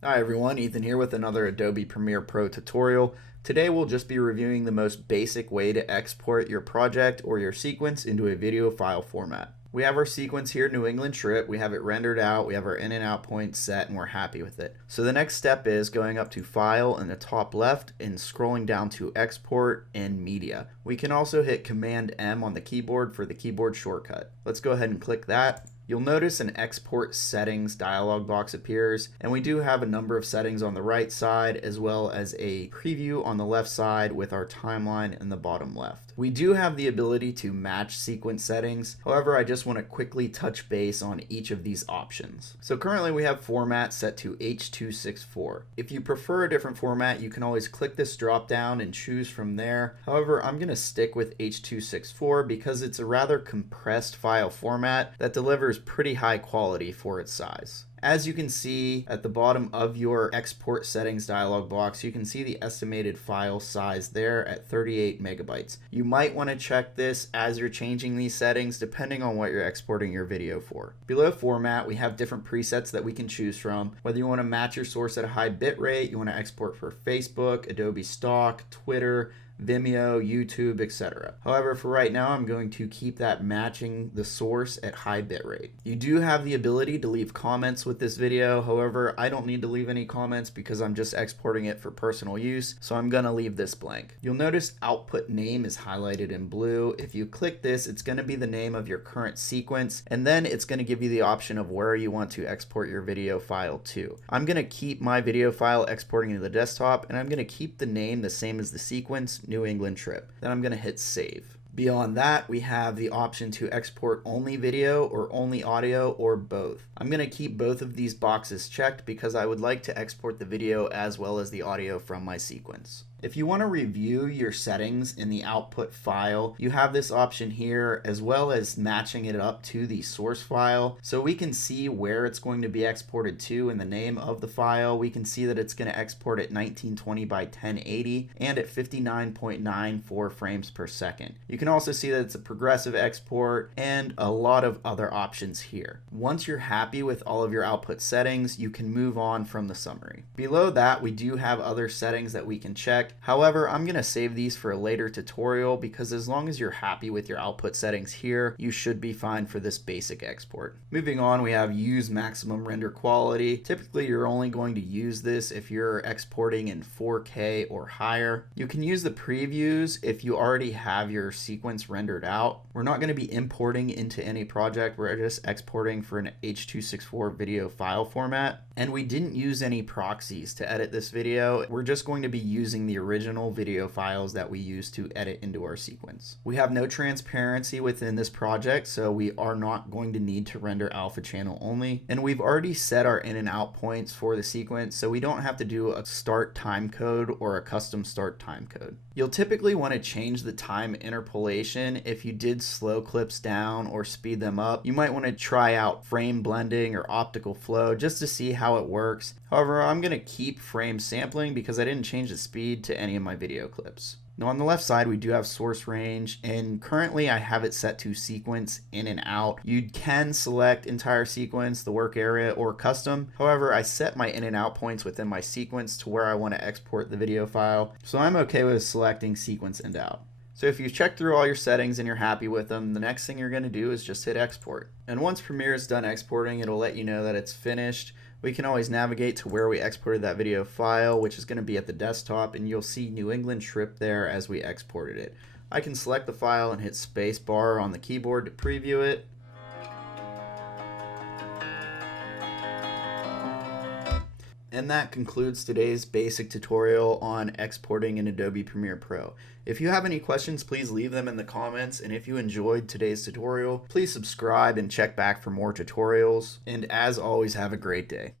Hi everyone, Ethan here with another Adobe Premiere Pro tutorial. Today we'll just be reviewing the most basic way to export your project or your sequence into a video file format. We have our sequence here, New England trip. We have it rendered out, we have our in and out points set, and we're happy with it. So the next step is going up to File in the top left and scrolling down to Export and Media. We can also hit Command M on the keyboard for the keyboard shortcut. Let's go ahead and click that. You'll notice an export settings dialog box appears, and we do have a number of settings on the right side as well as a preview on the left side with our timeline in the bottom left. We do have the ability to match sequence settings. However, I just want to quickly touch base on each of these options. So currently we have format set to H.264. If you prefer a different format, you can always click this drop down and choose from there. However, I'm going to stick with H.264 because it's a rather compressed file format that delivers pretty high quality for its size. As you can see at the bottom of your export settings dialog box, you can see the estimated file size there at 38 megabytes. You might want to check this as you're changing these settings depending on what you're exporting your video for. Below format, we have different presets that we can choose from. Whether you want to match your source at a high bit rate, you want to export for Facebook, Adobe Stock, Twitter, Vimeo, YouTube, etc. However, for right now, I'm going to keep that matching the source at high bitrate. You do have the ability to leave comments with this video. However, I don't need to leave any comments because I'm just exporting it for personal use, so I'm gonna leave this blank. You'll notice output name is highlighted in blue. If you click this, it's gonna be the name of your current sequence, and then it's gonna give you the option of where you want to export your video file to. I'm gonna keep my video file exporting to the desktop, and I'm gonna keep the name the same as the sequence, New England trip. Then I'm going to hit save. Beyond that, we have the option to export only video or only audio or both. I'm going to keep both of these boxes checked because I would like to export the video as well as the audio from my sequence. If you want to review your settings in the output file, you have this option here as well as matching it up to the source file. So we can see where it's going to be exported to in the name of the file. We can see that it's going to export at 1920 by 1080 and at 59.94 frames per second. You can also see that it's a progressive export and a lot of other options here. Once you're happy with all of your output settings, you can move on from the summary. Below that, we do have other settings that we can check. However, I'm going to save these for a later tutorial because as long as you're happy with your output settings here, you should be fine for this basic export. Moving on, we have use maximum render quality. Typically, you're only going to use this if you're exporting in 4K or higher. You can use the previews if you already have your sequence rendered out. We're not going to be importing into any project. We're just exporting for an H.264 video file format. And we didn't use any proxies to edit this video. We're just going to be using the original video files that we use to edit into our sequence. We have no transparency within this project, so we are not going to need to render alpha channel only. And we've already set our in and out points for the sequence, so we don't have to do a start time code or a custom start time code. You'll typically want to change the time interpolation if you did slow clips down or speed them up. You might want to try out frame blending or optical flow just to see how it works. However, I'm going to keep frame sampling because I didn't change the speed to any of my video clips. Now on the left side, we do have source range, and currently I have it set to sequence in and out. You can select entire sequence, the work area, or custom. However, I set my in and out points within my sequence to where I want to export the video file, so I'm okay with selecting sequence and out. So if you've checked through all your settings and you're happy with them, the next thing you're going to do is just hit export. And once Premiere is done exporting, it'll let you know that it's finished. We can always navigate to where we exported that video file, which is going to be at the desktop, and you'll see New England trip there as we exported it. I can select the file and hit spacebar on the keyboard to preview it. And that concludes today's basic tutorial on exporting in Adobe Premiere Pro. If you have any questions, please leave them in the comments, and if you enjoyed today's tutorial, please subscribe and check back for more tutorials. And as always, have a great day.